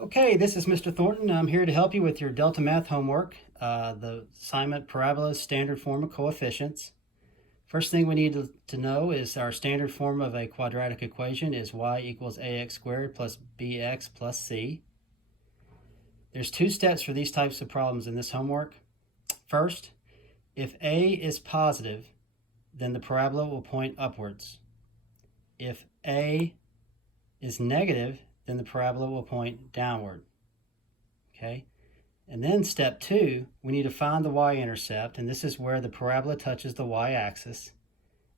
Okay, this is Mr. Thornton. I'm here to help you with your Delta Math homework, the assignment Parabolas, Standard Form of Coefficients. First thing we need to know is our standard form of a quadratic equation is y equals ax squared plus bx plus c. There's two steps for these types of problems in this homework. First, if a is positive, then the parabola will point upwards. If a is negative, then the parabola will point downward. Okay, and then step two, we need to find the y-intercept, and this is where the parabola touches the y-axis,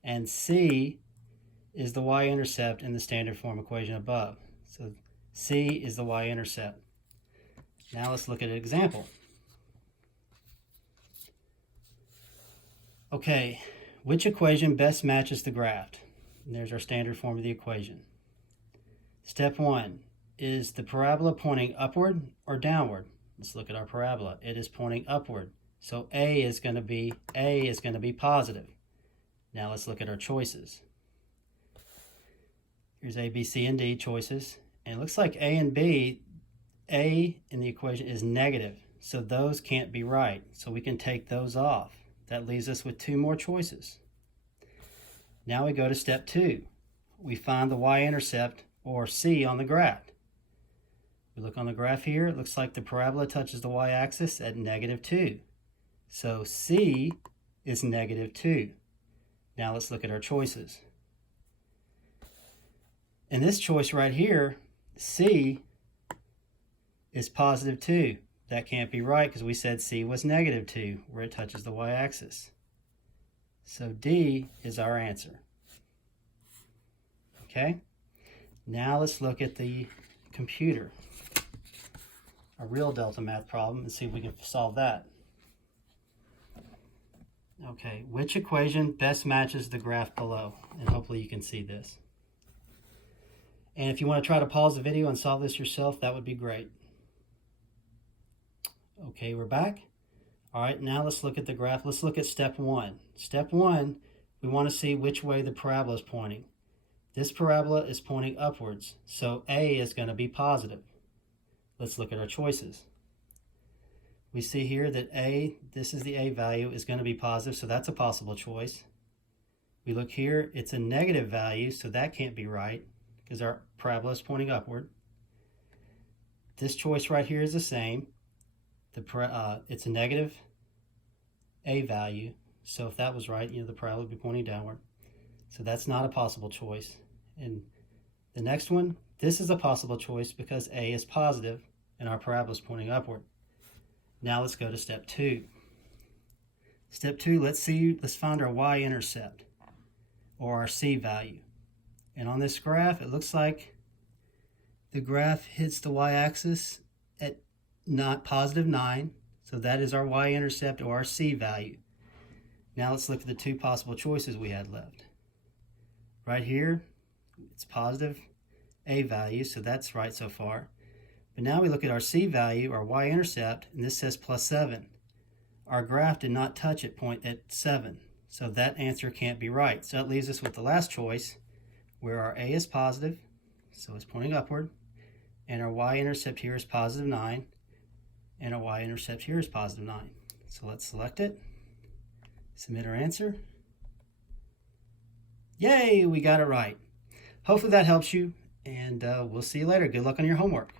and c is the y-intercept in the standard form equation above. So c is the y-intercept. Now let's look at an example. Okay, which equation best matches the graph? And there's our standard form of the equation. Step one, is the parabola pointing upward or downward? Let's look at our parabola. It is pointing upward, so A is going to be positive. Now let's look at our choices. Here's A, B, C, and D choices, and it looks like A and B, A in the equation is negative, so those can't be right, so we can take those off. That leaves us with two more choices. Now we go to step two. We find the y-intercept, or c, on the graph. We look on the graph here, it looks like the parabola touches the y-axis at -2. So c is -2. Now let's look at our choices. In this choice right here, c is +2. That can't be right because we said c was -2, where it touches the y-axis. So D is our answer. Okay? Now let's look at the computer, a real Delta Math problem, and see if we can solve that. Okay, which equation best matches the graph below? And hopefully you can see this. And if you want to try to pause the video and solve this yourself, that would be great. Okay, we're back. All right, now let's look at the graph. Let's look at step one. Step one, we want to see which way the parabola is pointing. This parabola is pointing upwards, so A is going to be positive. Let's look at our choices. We see here that A, this is the A value, is going to be positive, so that's a possible choice. We look here, it's a negative value, so that can't be right because our parabola is pointing upward. This choice right here is the same. It's a negative A value, so if that was right, the parabola would be pointing downward. So that's not a possible choice. And the next one, this is a possible choice because A is positive and our parabola is pointing upward. Now let's go to step two. Step two, let's find our y-intercept, or our c value. And on this graph, it looks like the graph hits the y-axis at +9, so that is our y-intercept, or our c value. Now let's look at the two possible choices we had left. Right here, it's positive A value, so that's right so far. But now we look at our C value, our y-intercept, and this says +7. Our graph did not touch at point at 7, so that answer can't be right. So that leaves us with the last choice, where our A is positive, so it's pointing upward, and our y-intercept here is +9, and our y-intercept here is +9. So let's select it, submit our answer. Yay, we got it right. Hopefully that helps you, and we'll see you later. Good luck on your homework.